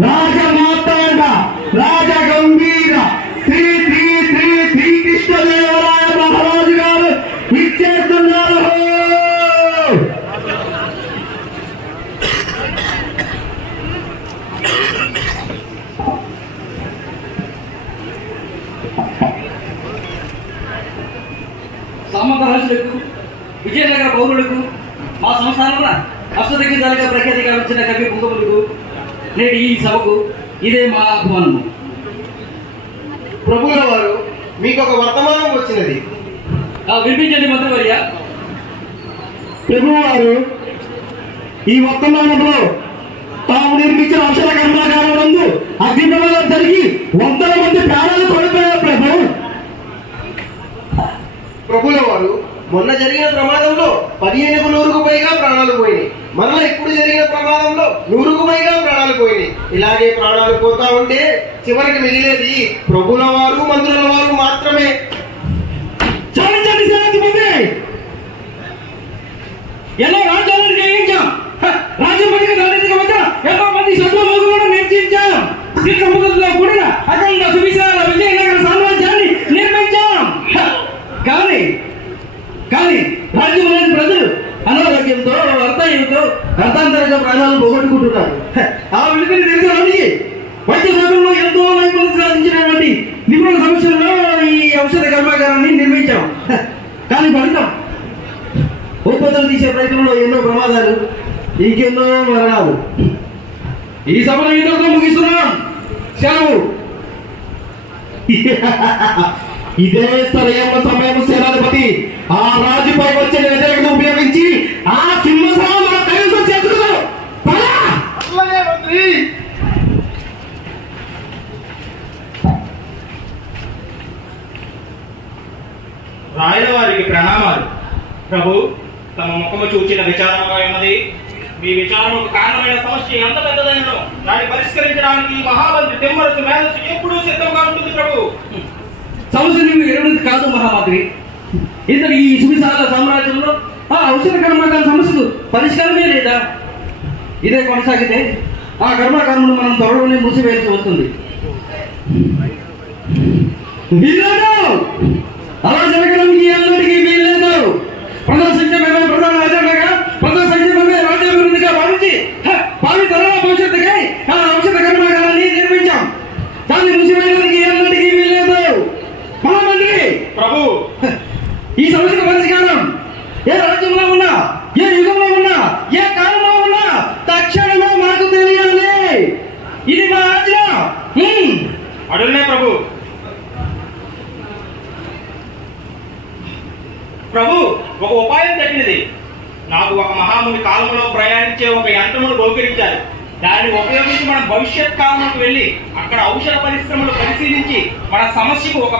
రాజమాతాండ రాజగంభీర శ్రీ శ్రీ శ్రీ శ్రీకృష్ణదేవరాయ మహారాజు గారు ఇచ్చేస్తున్నారు. సామంత రాజులకు, విజయనగర పౌరులకు, మా సంస్థానంలో అష్టదిగ్గజాలుగా ప్రఖ్యాతి గావించిన కవి పుంగవులకు, నేటి ఈ సభకు ఇదే మా ఆహ్వానము. ప్రభువుల వారు మీకు ఒక వర్తమానం వచ్చినది. వినిపించండి మంత్రివర్య. ప్రభు వారు ఈ వర్తమానంలో తాము నిర్మించిన ఔషధ కర్మాగారం నందు అగ్ని ప్రమాదం జరిగి 100 మంది ప్రాణాలు కోల్పోయారు ప్రభు. ప్రభువుల వారు మొన్న జరిగిన ప్రమాదంలో 1500కు పైగా ప్రాణాలు పోయినాయి. మరలా ఇప్పుడు జరిగిన ప్రమాదంలో 100కు పైగా ప్రాణాలు పోయినాయి. ఇలాగే ప్రాణాలు పోతా ఉంటే చివరికి మిగిలేది ప్రభువుల వారు మంత్రుల వారు మాత్రమే. చాలించండి సేనాధిపతి. ఎలా రాజ్యాలను జయించాం, రాజ్యపతికి దండెత్తుకు వచ్చాం, ఎంతో మంది శత్రువులు కూడా నిర్జించాం, సముద్రంలో కూడిన అఖండ సువిశాల విజయనగర సామ్రాజ్యాన్ని నిర్మించాం. కానీ రాజ్యంలోని ప్రజలు అనారోగ్యంతో, అర్థాయంతో, అర్థాంతరంగా ప్రాణాలను పోగొట్టుకుంటున్నారు. ఆ విలువని తెలుసుకోవడానికి వైద్య శాఖలో ఎంతో నైపుణ్యం సాధించినటువంటి నిపుణుల సమక్షంలో ఈ ఔషధ కర్మాగారాన్ని నిర్మించాం. కానీ ఫలితం ఉపతులు తీసే ప్రయత్నంలో ఎన్నో ప్రమాదాలు, ఇంకెన్నో మరణాలు. ఈ సభను ఇంతతో ముగిస్తున్నాం. సెలవు. ఇదే సరైన సమయం సేనాధిపతి. ఆ రాజుపై వచ్చిన వ్యతిరేకత ఉపయోగించి ఆ సింహస్వామి మన కైవసం చేసుకున్నారు. రాయల వారికి ప్రణామాలు. ప్రభు, తమ ముఖము చూచిన విచారంగా ఉన్నది. మీ విచారణకు కారణమైన సమస్య ఎంత పెద్దదైనో దాన్ని పరిష్కరించడానికి మహామంత్రి తిమ్మరసు మేధస్సు ఎప్పుడూ సిద్ధంగా ఉంటుంది ప్రభు. సమస్య నీవు ఎరువుది కాదు మహామంత్రి. ఇంతటి ఈ సువిశాల సామ్రాజ్యంలో ఆ ఔషధ కర్మాగార సమస్యకు పరిష్కారమే లేదా? ఇదే కొనసాగితే ఆ కర్మాగారమును మనం త్వరలోనే మూసివేయాల్సి వస్తుంది. అలా జరగడానికి అందరికీ వీల్లేదు. ప్రజా సంక్షేమమే ప్రధాన అజెండాగా, ప్రజా సంక్షేమమే రాజ్యాభివృద్ధిగా భావించి భావి తరాల భవిష్యత్తుకై ఆ ఔషధ కర్మాగారాన్ని నిర్మించాం. దాన్ని మూసివేయడానికి అందరికీ వీల్లేదు. మహామంత్రి ప్రభు, ఈ సమస్యకు పరిష్కారం ఏ రాజ్యంలో ఉన్నా, ఏ యుగంలో ఉన్నా, ఏ కాలంలో ఉన్నా తక్షణమే మాకు తెలియాలి. ఇది మా ఆజ్ఞ. అడుగునే ప్రభు. ప్రభు, ఒక ఉపాయం తగ్గినది. నాకు ఒక మహాముని కాలంలో ప్రయాణించే ఒక యంత్రమును బహుకరించారు. దాన్ని ఉపయోగించి మనం భవిష్యత్ కాలంలోకి వెళ్ళి అక్కడ ఔషధ పరిశ్రమలు పరిశీలించి మన సమస్యకు ఒక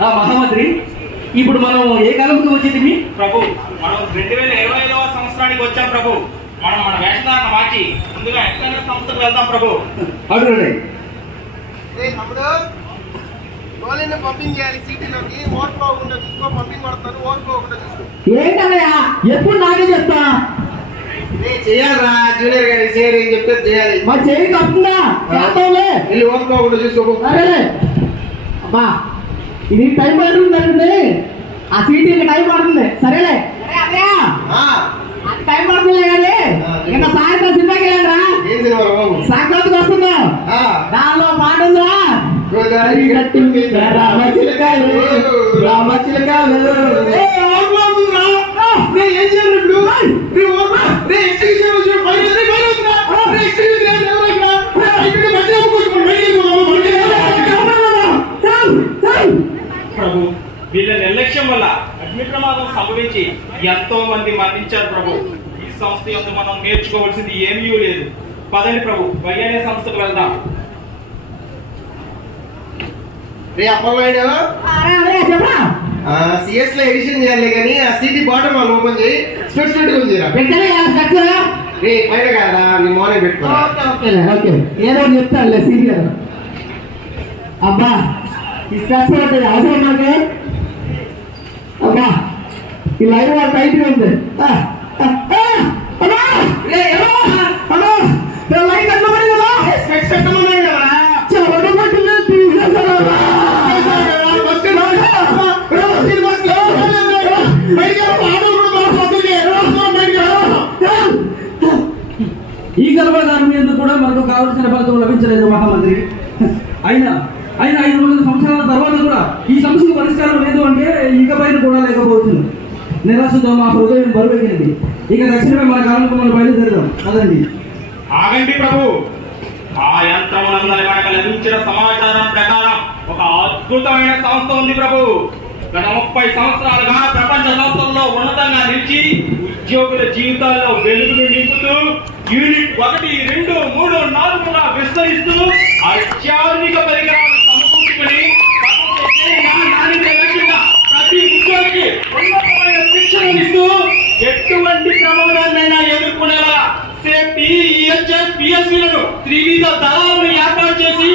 మహామంత్రి, ఇప్పుడు మనం ఏ కాలంకి వచ్చింది ప్రభు? మనం 2025వ సంవత్సరానికి వచ్చాం ప్రభు. మనం మన వేషధారణ మార్చి ముందుగా ఎక్స్టర్నల్ సంస్థకు వెళ్దాం ప్రభు. అడుగునండి. పంపింగ్ చేయాలి. సిటీలోకి ఓవర్ఫ్లో అవ్వకుండా చూసుకో. పంపింగ్ పడుతున్నాను, ఓవర్ఫ్లో అవ్వకుండా చూసుకో. ఏంటన్నయ్యా ఎప్పుడు నాకే చెప్తా? చేయాలరా, జూనియర్ గారి షేర్ ఏం చెప్తే చేయాలి. మా చేయి తప్పుందా? చేస్తావులే. వెళ్ళి ఓవర్ఫ్లో అవ్వకుండా చూసుకో. సరేలే అబ్బా, ఇది టైం పడుతుంది. ఆ సీటీకి టైం పడుతుంది. సరేలే టైం పడుతుంది కానీ ఇంకా సాయంత్రం సినిమాకి వెళ్ళరా? సంక్రాంతికి వస్తుందా? దానిలో పాట ఉందా? రామచిలకాలు రామచిలకాలు. ప్రభు, వీళ్ళ నిర్లక్ష్యం వల్ల అగ్ని ప్రమాదం సంభవించి ఎంతో మంది మరణించారు ప్రభు. ఈ సంస్థ యొక్క మనం నేర్చుకోవాల్సింది ఏమీ లేదు. పదండి ప్రభు, వైఎన్ఏ సంస్థకు వెళ్దాం. సిఎస్ లో ఎడిషన్ చేయాలి కానీ ఆ సిటీ బాటమ్ వాళ్ళు ఓపెన్ చేయి. స్పెట్స్ పెట్టుకుని రే పైన కదా నీ మార్నింగ్ పెట్టుకో. ఏదో చెప్తానులే సీరియల్. అబ్బా ఈ స్పెట్స్ అవసరం నాకు. అబ్బా ఈ లైవ్ టైట్ ఉంది. మార్గం ఎందుకు కూడా మనకు కావలసిన ఫలితం లభించలేదు మహామంత్రి. అయినా 500 సంవత్సరాల తర్వాత కూడా ఈ సమస్యకు పరిష్కారం లేదు అంటే ఇక పైన కూడా లేకపోతుంది. నిరాశతో మా హృదయం బరువెక్కినది. ఇక దక్షిణమే మన కాలంలో మనం బయలుదేరదాం అదండి. ఆగండి ప్రభు. ఆ యంత్రమునందరి మనకు లభించిన సమాచారం ప్రకారం ఒక అద్భుతమైన సంస్థ ఉంది ప్రభు. గత 30 సంవత్సరాలుగా ప్రపంచ సంస్థల్లో ఉన్నతంగా నిలిచి ఉద్యోగుల జీవితాల్లో వెలుగును నింపుతూ యూనిట్ 1, 2, 3, 4గా విస్తరిస్తూ అత్యాధునిక పరికరాలు సమకూర్చుకుని ప్రతి ఉద్యోగికి ఉన్నతమైన శిక్షణ ఇస్తూ ఎటువంటి ప్రమాదాన్నైనా ఎదుర్కొనేలా సేఫ్టీ, ఈహెచ్ఎస్, పిఎస్సీలను త్రివిధ దళాలను ఏర్పాటు చేసి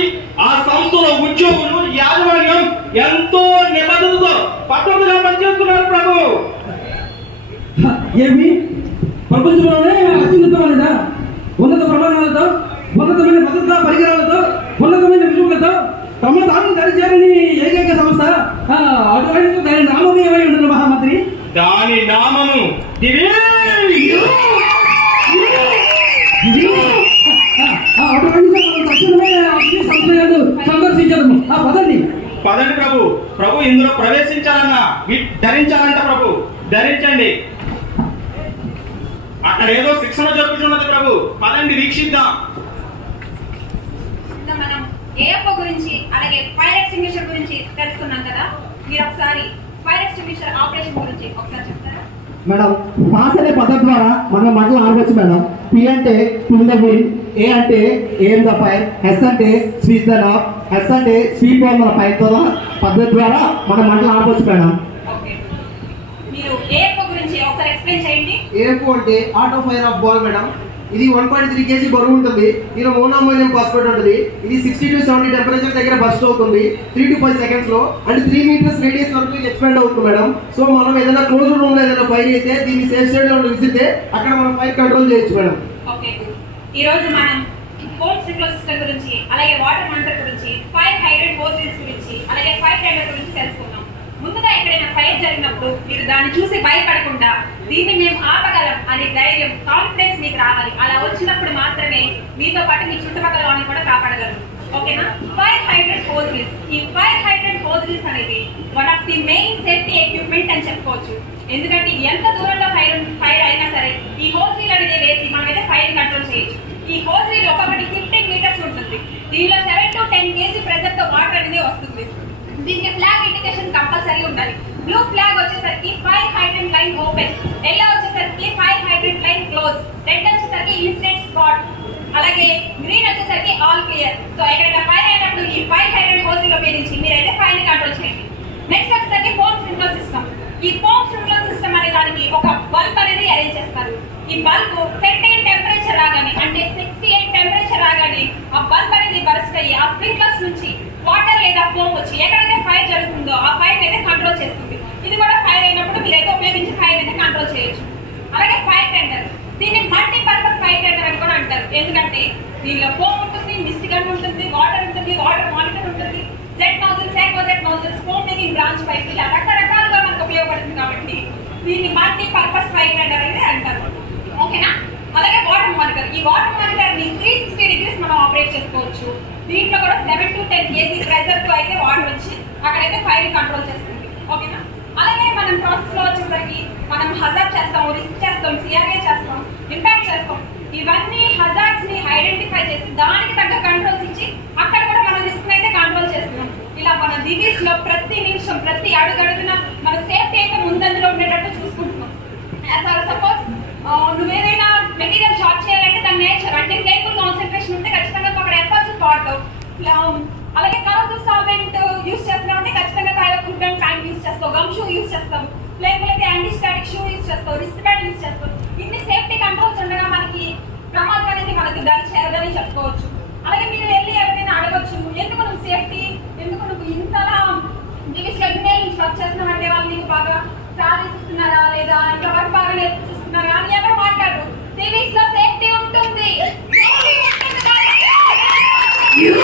ఆ సంస్థలో ఉద్యోగులు యాజమాన్యం ఎంతో నిబద్ధతతో పద్ధతిగా పనిచేస్తున్నారు ప్రభు. ఏమి ప్రపంచంలోనే అత్యున్నతమైనదా ఉన్నత ప్రమాణాలతో, ఉన్నతమైన భద్రతా పరికరాలతో, ఉన్నతమైన విలువలతో తమ తాను ధరించారని ఏకైక సంస్థ అటువంటి దాని నామం ఏమై ఉండదు మహామంత్రి? దాని నామము సందర్శించదు. పదండి పదండి ప్రభు. ప్రభు ఇందులో ప్రవేశించాలన్నా ధరించాలంట ప్రభు. ధరించండి. అక్కడ ఏదో శిక్షణ జరుగుతున్నది ప్రభు. పదండి వీక్షిద్దాం. మనం ఏఎఫ్ఓ గురించి అలాగే ఫైర్ ఎక్స్టింగ్విషర్ గురించి తెలుసుకున్నాం కదా. మీరు ఒకసారి ఫైర్ ఎక్స్టింగ్విషర్ ఆపరేషన్ గురించి ఒకసారి చెప్తారా? మేడం, పాస్ అనే పద్ధతి ద్వారా మనం మంటలు ఆడవచ్చు మేడం. పి అంటే పుల్ ద విండ్, ఏ అంటే ఎయిమ్ ద ఫైర్, ఎస్ అంటే స్వీచ్ ద నాబ్, ఎస్ అంటే స్వీప్ ఆన్ ద ఫైర్ పద్ధతి ద్వారా మనం మంటలు ఆడవచ్చు మేడం. ఓకే, మీరు ఏఎఫ్ఓ గురించి ఒకసారి ఎక్స్ప్లెయిన్ చేయండి. ఏఎఫ్ఓ అంటే auto fire of ball madam. ఇది 1.3 kg బరువు ఉంటుంది. దీనిలో మోనోఅమోనియం ఫాస్ఫేట్ ఉంటుంది. ఇది 60 to 70 టెంపరేచర్ దగ్గర బస్ట్ అవుతుంది 3 to 5 seconds లో. అండ్ 3 meters రేడియస్ వరకు ఎక్స్పాండ్ అవుతుంది మేడం. సో మనం ఏదైనా క్లోజ్ రూమ్ లో ఏదైనా ఫైర్ అయితే దీన్ని సేఫ్ సైడ్ లో విసిరితే అక్కడ మనం ఫైర్ కంట్రోల్ చేయొచ్చు మేడం. ఓకే, ఈ రోజు మనం ఫోమ్ స్ప్రింక్లర్ సిస్టమ్ గురించి, అలాగే వాటర్ మానిటర్ గురించి, ఫైర్ హైడ్రెంట్ హోస్ రీల్స్ గురించి, అలాగే ఫైర్ టైమర్ గురించి తెలుసుకున్నాం. ముందుగా ఎక్కడైనా ఫైర్ జరిగినప్పుడు మీరు దాన్ని చూసి భయపడకుండా దీన్ని మేము ఆపగలం అనే ధైర్యం, కాన్ఫిడెన్స్ మీకు రావాలి. అలా వచ్చినప్పుడు మాత్రమే మీతో పాటు మీ చుట్టుపక్కల వాళ్ళని కూడా కాపాడగలరు. ఓకేనా? Fire hydrant hose reels. ఈ ఫైర్ హైడ్రెంట్ హోస్ రీల్స్ అనేది one of the main safety equipment అని చెప్పుకోవచ్చు. ఎందుకంటే ఎంత దూరంలో ఫైర్ అయినా సరే ఈ హోస్ రీల్ అనేది వేసి మనమైతే ఫైర్ కంట్రోల్ చేయొచ్చు. ఈ హోస్ రీల్ ఒకటి 15 meters ఉంటుంది. దీనిలో 7 to 10 kg ప్రెషర్ తో వాటర్ అనేది వస్తుంది. దీనికి ఫ్లాగ్ ఇండికేషన్ కంపల్సరీ ఉండాలి. బ్లూ ఫ్లాగ్ వచ్చేసరికి fire hydrant line open, yellow వచ్చేసరికి fire hydrant line close, red వచ్చేసరికి ఇన్సిడెంట్ స్పాట్, అలాగే గ్రీన్ వచ్చేసరికి ఆల్ క్లియర్. సో ఎక్కడైనా ఫైర్ అయినప్పుడు ఈ ఫైర్ హైడ్రెంట్ హోస్ రీల్ ఉపయోగించి మీరైతే ఫైర్ ని కంట్రోల్ చేయండి. నెక్స్ట్ వచ్చేసరికి ఫోమ్ స్ప్రింక్లర్ సిస్టమ్. ఈ ఫోమ్ స్ప్రింక్లర్ సిస్టమ్ అనే దానికి ఒక బల్బ్ అనేది అరేంజ్ చేస్తారు. ఈ బల్బ్ సెట్ అయిన టెంపరేచర్ రాగానే, అంటే 68 టెంపరేచర్ రాగానే ఆ బల్బ్ అనేది బర్స్ట్ అయ్యి ఆ స్ప్రింక్లర్స్ నుంచి వాటర్ లేదా ఫోమ్ వచ్చి ఎక్కడైతే ఫైర్ జరుగుతుందో ఆ ఫైర్ అయితే కంట్రోల్ చేస్తుంది. ఇది కూడా ఫైర్ అయినప్పుడు మీరైతే ఉపయోగించి ఫైర్ అయితే కంట్రోల్ చేయొచ్చు. అలాగే ఫైర్ టెండర్, దీన్ని మల్టీపర్పస్ ఫైర్ టెండర్ అని కూడా అంటారు. ఎందుకంటే దీనిలో ఫోమ్ ఉంటుంది, మిస్ట్ గన్ ఉంటుంది, వాటర్ ఉంటుంది, వాటర్ మానిటర్ ఉంటుంది, jet nozzles, ecojet nozzles, foam making branch pipe, ఇలా రకరకాలుగా మనకు ఉపయోగపడుతుంది. కాబట్టి దీన్ని మల్టీపర్పస్ ఫైర్ టెండర్ అనేది అంటారు. ఓకేనా? అలాగే వాటర్ మానిటర్. ఈ వాటర్ మానిటర్ ని 360 degrees మనం ఆపరేట్ చేసుకోవచ్చు. దీంట్లో కూడా 7 to 10 kg ప్రెషర్ తో అయితే వాటర్ వచ్చి అక్కడైతే ఫైర్ కంట్రోల్ చేస్తుంది. ఓకేనా? అలాగే మనం ప్రాసెస్ లో వచ్చేసరికి మనం హజార్డ్ చేస్తాం, రిస్క్ చేస్తాం, సిఆర్ఏ చేస్తాం, ఇంపాక్ట్ చేస్తాం. ఇవన్నీ హజార్డ్స్ ని ఐడెంటిఫై చేసి దానికి తగ్గ కంట్రోల్స్ ఇచ్చి అక్కడ కూడా మనం రిస్క్ అయితే కంట్రోల్ చేస్తున్నాం. ఇలా మన డివీస్ లో ప్రతి నిమిషం, ప్రతి అడుగడుగున మన సేఫ్టీ అయితే ముందంజలో ఉండేటట్టు చూసుకుంటున్నాం. సపోజ్ నువ్వేదైనా మెటీరియల్ షార్ట్ చేయాలంటే దాని నేచర్ అంటే కేర్ఫుల్ కాన్సన్ట్రేషన్ ఉంటే ఖచ్చితంగా అక్కడ ఎఫర్ట్స్ పడతావు. అలాగే కలర్ఫుల్ సాల్వెంట్ యూస్ చేస్తున్నావు అంటే ఖచ్చితంగా థైరోక్లోరిన్ ట్యాంక్ యూస్ చేస్తావు, గమ్ షూ యూస్ చేస్తావు, లేకపోతే యాంటీ స్టాటిక్ షూ యూస్ చేస్తావు, రిస్ట్ బ్యాండ్ యూస్ చేస్తావు. ఇన్ని సేఫ్టీ కంట్రోల్స్ ఉండగా మనకి ప్రమాదం అనేది మనకి దారి చేరదని చెప్పుకోవచ్చు. అలాగే మీరు వెళ్ళి ఎవరైనా అడగచ్చు, ఎందుకు నువ్వు సేఫ్టీ, ఎందుకు నువ్వు ఇంతలా డివిస్ రెగ్యులర్ నుంచి వర్క్ చేస్తున్నావంటే వాళ్ళు నీకు బాగా సాలరీస్ ఇస్తున్నారా లేదా ఇంకా వర్క్ బాగా నేర్పిస్తున్నారా అని ఎవరు మాట్లాడరు. డివిస్ లో సేఫ్టీ ఉంటుంది. మీరు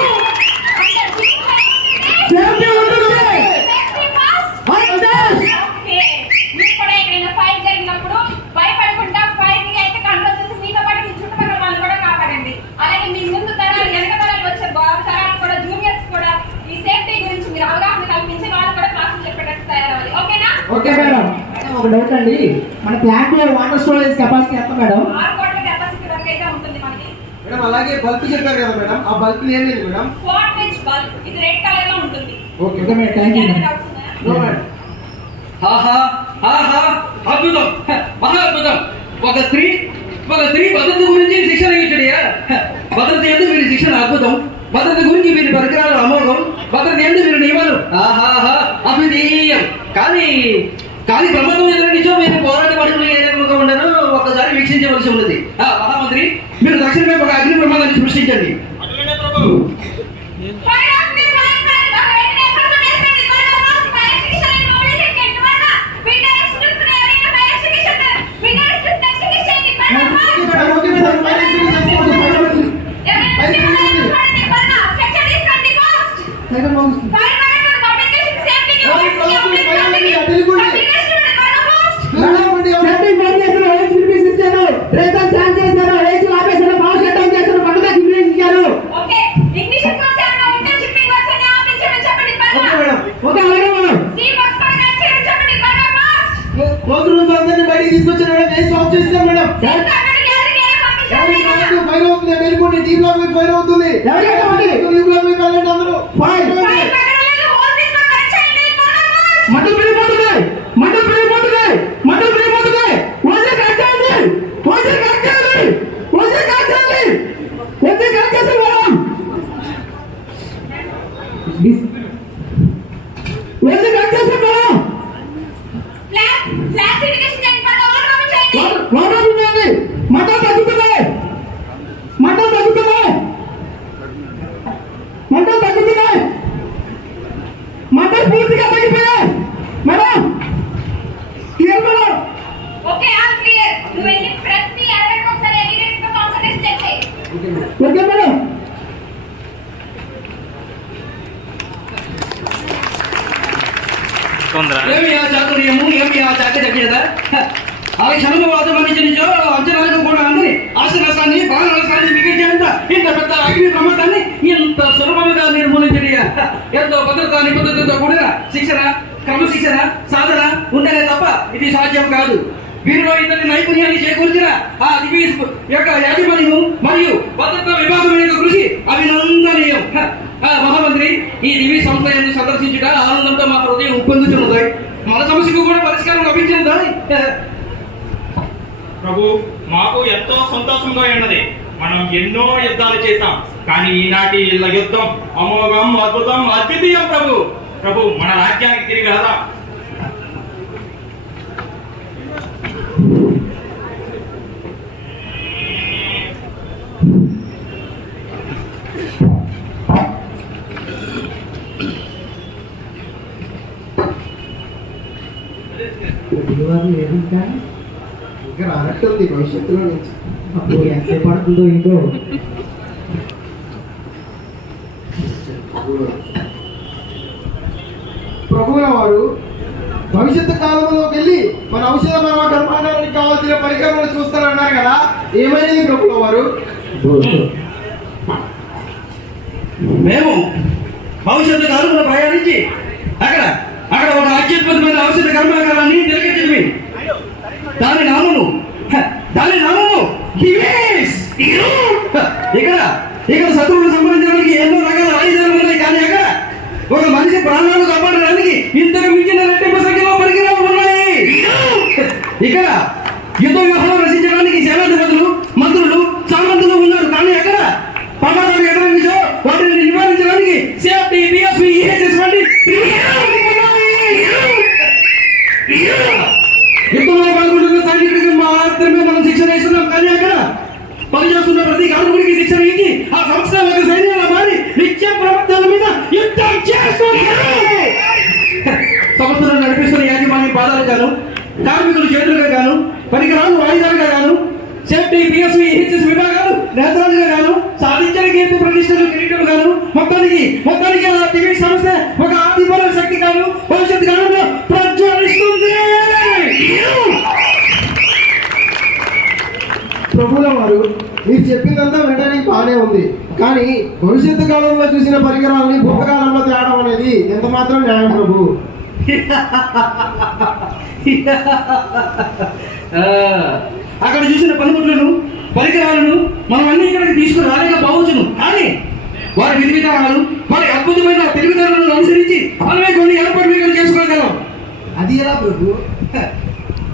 కూడా ఎక్కడైనా ఫైర్ జరిగినప్పుడు భయపడకుండా ఫైర్ ని అయితే కంట్రోల్ చేసి మీతో పాటు మీ చుట్టుపక్కల వాళ్ళు కూడా కాపాడండి. ఒక డౌట్ అండి, మన ప్లాంట్ లో వాటర్ స్టోరేజ్ కెపాసిటీ ఎంత మేడం? 6 కోట్ల కెపాసిటీ వరకు అయితే ఉంటుంది మనకి. మేడం అలాగే బల్బ్ చెప్పారు కదా మేడం, ఆ బల్బ్ ఏం లేదు మేడం. 4 inch బల్బ్, ఇది రెడ్ కలర్ లో ఉంటుంది. Okay okay madam, thank you ఏమైనా మేడం. doubts ఉన్నాయా? No madam. ఆహా ఆహా, అద్భుతం, మహా అద్భుతం. ఒక స్త్రీ భద్రత గురించి శిక్షణ ఇచ్చాడయ్యా. భద్రత ఎందుకు మీరు శిక్షణ అద్భుతం, భద్రత గురించి మీరు పరికరాలు అమోఘం, భద్రత ఎందుకు మీరు నియమాలు ఆహాహా అభిధీయం. కానీ ప్రమాదం ఎదురనిచో మీరు పోరాట పడుకుని ఏదైనా ఉండను ఒక్కసారి వీక్షించవలసి ఉన్నది. మహామంత్రి, మీరు తక్షణమే ఒక అగ్ని ప్రమాదాన్ని సృష్టించండి. అటులనే ప్రభు. Fire up the fire, fire. ఒక వెంటనే ఎక్కడ చేస్తుంది? ఫైర్ ఎక్స్టింగ్విషర్ మొబిలిటీ కిట్ వల్ల విండర్ ఎక్స్టింగ్విషర్ ఏరియా ఫైర్ ఎక్స్టింగ్విషర్ విండర్ ఎక్స్టింగ్విషర్ చేయండి. Fire okay madam, okay madam. Fire extinguisher చేసుకోండి. బయటికి తీసుకొచ్చారు మేడం, వేసి ఆఫ్ చేస్తాం మేడం. ఫైర్ అవుతుంది, వెళ్ళిపోండి. టీమ్ లో ఫైర్ అవుతుంది. టీమ్ లో వెళ్ళండి అందరూ. మంటలు పెరిగిపోతున్నాయి, మంటలు పెరిగిపోతున్నాయి, మంటలు పెరిగిపోతున్నాయి. వదిలే కట్టండి, వదిలే కట్టండి, వదిలే కట్టండి, వదిలే కట్టేసి మేడం, వదిలే కట్టేసి మేడం. వాటర్ ఉండండి, మంటలు తగ్గుతున్నాయి, మంటలు తగ్గుతున్నాయి, మంటలు తగ్గుతున్నాయి, మంటలు పూర్తిగా తగ్గిపోయాయి madam. Clear madam. Okay, all clear. నువ్వు వెళ్ళి ప్రతి అరగంటకు ఒకసారి ఎలివేటర్ తో కాన్సంట్రేట్ చేయి. Okay madam. ఏమి ఆ చాతుర్యము, ఏమి ఆ చాకచక్యత, ఆ క్షణవాదం అంచనిచో అంచనాలకు కూడా అందరి ఆశ నష్టాన్ని బాల నష్టాన్ని మిగిల్చేంత ఇంత పెద్ద అగ్ని ప్రమాదాన్ని ఇంత సులభంగా నిర్మూలించడియా. ఎంతో భద్రత నిబద్ధతతో కూడిన శిక్షణ, క్రమశిక్షణ, సాధన ఉండలే తప్ప ఇది సాధ్యం కాదు. వీరిలో ఇంతటి నైపుణ్యాన్ని చేకూర్చిన ఆ దివి యొక్క యాజమాన్యము మరియు భద్రతా విభాగం యొక్క కృషి అభినందనీయం. మహామంత్రి, ఈ దివి సంస్థలను సందర్శించుట ఆనందంతో మా హృదయం ఉప్పొందుతున్నది. మన సమస్యకు కూడా పరిష్కారం లభించినది. ప్రభు, మాకు ఎంతో సంతోషంగా ఉన్నది. మనం ఎన్నో యుద్ధాలు చేశాం, కానీ ఈనాటి యుద్ధం అమోఘం, అద్భుతం, అద్వితీయం. ప్రభు మన రాజ్యానికి తిరిగి రాదా. ఇంకా రానట్టుంది భవిష్యత్తులో నుంచి. అప్పుడు ఎంత పడుతుందో ఇంకో. ప్రభువుల వారు భవిష్యత్తు కాలంలోకి వెళ్ళి మన ఔషధ కర్మాగారానికి కావాల్సిన పరికరాలు చూస్తారన్నారు కదా, ఏమైనది ప్రభువుల వారు? మేము భవిష్యత్తు కాలంలో ప్రయాణించి అక్కడ ఒక అత్యద్భుతమైన ఔషధ కర్మాగారాన్ని తిలకించింది. దాని నామము దివేష్. ఇక్కడ శత్రువులు సంబంధించడానికి ఎన్నో రకాల ఆయుధాలు ఉన్నాయి, కానీ అక్కడ ఒక మనిషి ప్రాణాలు కాపాడడానికి ఇంతకు మించిన రెట్టింపు సంఖ్యలో పరికరాలు ఉన్నాయి. ఇక్కడ యుద్ధ వ్యూహాలు రచించడానికి సేనాధిపతులు, మంత్రులు, సామంతులు ఉన్నారు, కానీ అక్కడ ప్రమాదాలు ఎదురించో వాటిని నివారించడానికి సేఫ్టీ, బిఎస్పీ, ఈహెచ్ఎస్ వంటి యుద్ధంలో పాల్గొంటున్న సైనికుడికి మాత్రమే మనం శిక్షణ ఇస్తున్నాం, కానీ అక్కడ పనిచేస్తున్న ప్రతి కార్మికుడికి శిక్షణ ఇచ్చి ఆ సంస్థ ఒక సైన్యంలో మారి నిత్య ప్రవర్తన మీద యుద్ధం చేస్తున్నారు. సంస్థలను నడిపిస్తున్న యాజమాన్యం పాదాలు గాను, కార్మికులు చేతులుగా గాను, పరికరాలు ఆయుధాలుగా గాను, సేఫ్టీ, బిఎస్పీ, ఈహెచ్ఎస్ విభాగాలు నేతలుగా గాను, సాధించిన కీర్తి ప్రతిష్టలు కిరీటం గాను, మొత్తానికి ఆ దివ్య సంస్థ ఒక ఆదిపర శక్తి గాను భవిష్యత్ కాలంలో ప్రజ్వలిస్తుంది. ప్రభువుల వారు మీరు చెప్పిందంతా వినడానికి బాగానే ఉంది, కానీ భవిష్యత్తు కాలంలో చూసిన పరికరాలని భూతకాలంలో తేవడం అనేది ఎంత మాత్రం న్యాయం ప్రభు? ఆ, అక్కడ చూసిన పనిముట్లను పరికరాలను మనం అన్ని ఇక్కడికి తీసుకుని రాలేకపోవచ్చును, కానీ వారి విధి విధానాలు వారి అద్భుతమైన తెలివితేటలను అనుసరించి మనమే కొన్ని ఏర్పాట్లు ఇక్కడ చేసుకోగలం. అది ఎలా ప్రభు?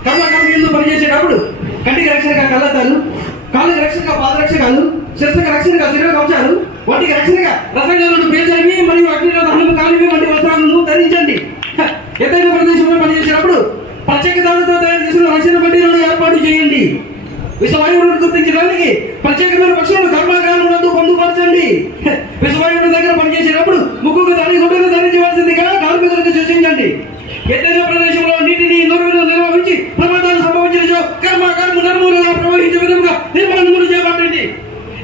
కర్మకర్మలు పనిచేసేటప్పుడు కంటికి రక్షణగా కళ్ళద్దాలు, కాళ్ళకి రక్షణగా పాదరక్షకాలు, శిరసకు రక్షణగా శరీర కవచాలు, వాటికి రక్షణగా రసాయనాలను పీల్చనివి మరియు అగ్నిలో దహనం కానివి వంటి వస్త్రాలను ధరించండి. ఎత్తైన ప్రదేశంలో పనిచేసేటప్పుడు ప్రత్యేక దాడులతో తయారు చేసిన రక్షణ బండిలను ఏర్పాటు చేయండి. విషవాయువులను గుర్తించడానికి ప్రత్యేకమైన పక్షులను కర్మాగారంలో పొందుపరచండి. విషవాయువుల దగ్గర పనిచేసేటప్పుడు ముక్కుకు దాని గుడ్డను ధరించవలసిందిగా కార్మికులకు సూచించండి. ఎత్తైన ప్రదేశంలో నీటిని నురుగును నిర్వహించి ప్రమాదాలు సంభవించిన కర్మాగారం నలుమూలలా ప్రవహించే విధంగా నిర్మాణములు చేపట్టండి.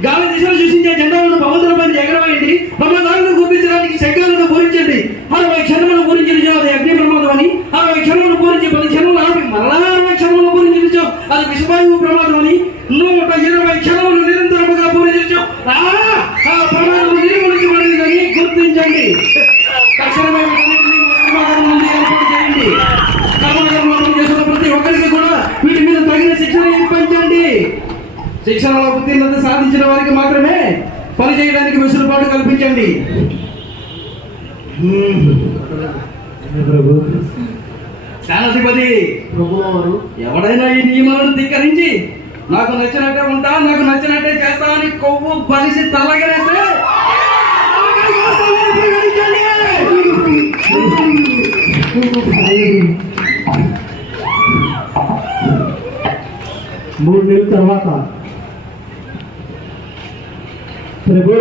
గాలి దిశను సూచించే జెండాలను పవతులపై ఎగరవేయండి. ప్రమాదాలను గుర్తించడానికి శంఖాలను పూరించండి. 60 క్షణములు పూరించిన అది అగ్ని ప్రమాదం అని, 60 క్షణములు పూరించి 10 క్షణములు ఆపి మరలా 60 క్షణములు పూరించు అది విషవాయువు ప్రమాదం అని, 120 క్షణములు నిరంతరముగా పూరించు ఆ ప్రమాదం నిర్మూలించబడిందని గుర్తించండి. తక్షణమే వీటన్నిటిని కర్మాగారం నుండి ఏర్పాటు చేయండి. కర్మాగారంలో చేసిన ప్రతి ఒక్కరికి కూడా వీటి మీద తగిన శిక్షణ ఇప్పించండి. శిక్షణలో ఉత్తీర్ణత సాధించిన వారికి మాత్రమే పని చేయడానికి వెసులుబాటు కల్పించండి. సేనాధిపతి ప్రభువారు ఎవడైనా ఈ నియమాలను ధిక్కరించి నాకు నచ్చినట్టే ఉంటా, నాకు నచ్చినట్టే చేస్తా అని కొవ్వు బలిసి తలగరేస్తే మూడు నెలల తర్వాత ప్రభు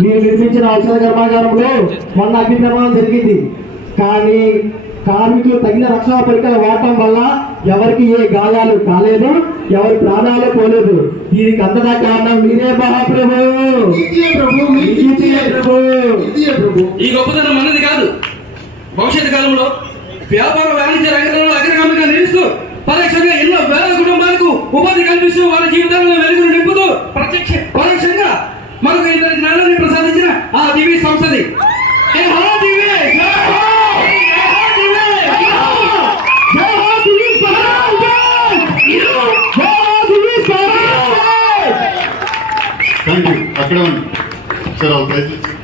మీరు నిర్మించిన ఔషధ కర్మాగారంలో మొన్న అగ్ని ప్రమాదం జరిగింది, కానీ కార్మికులు తగిన రక్షణ పరికరాలు వాడటం వల్ల ఎవరికి ఏ గాయాలు కాలేదు, ఎవరి ప్రాణాలు పోలేదు. దీనికి అంతటా కారణం మీరే మహాప్రభు. ప్రభు ఈ గొప్పతనం అన్నది కాదు. భవిష్యత్ కాలంలో వ్యాపార వాణిజ్య రంగంలో అగ్రగామిగా నిలుస్తూ పరోక్షంగా ఎన్నో వేల కుటుంబాలకు ఉపాధి కల్పిస్తూ వాళ్ళ జీవితంలో వెలుగును నింపుతూ పరోక్షంగా మనకు ఇంత జ్ఞానాన్ని ప్రసాదించిన ఆ దివి సంస్థది. Thank you. అక్కడ ఉంది సార్, దయచేసి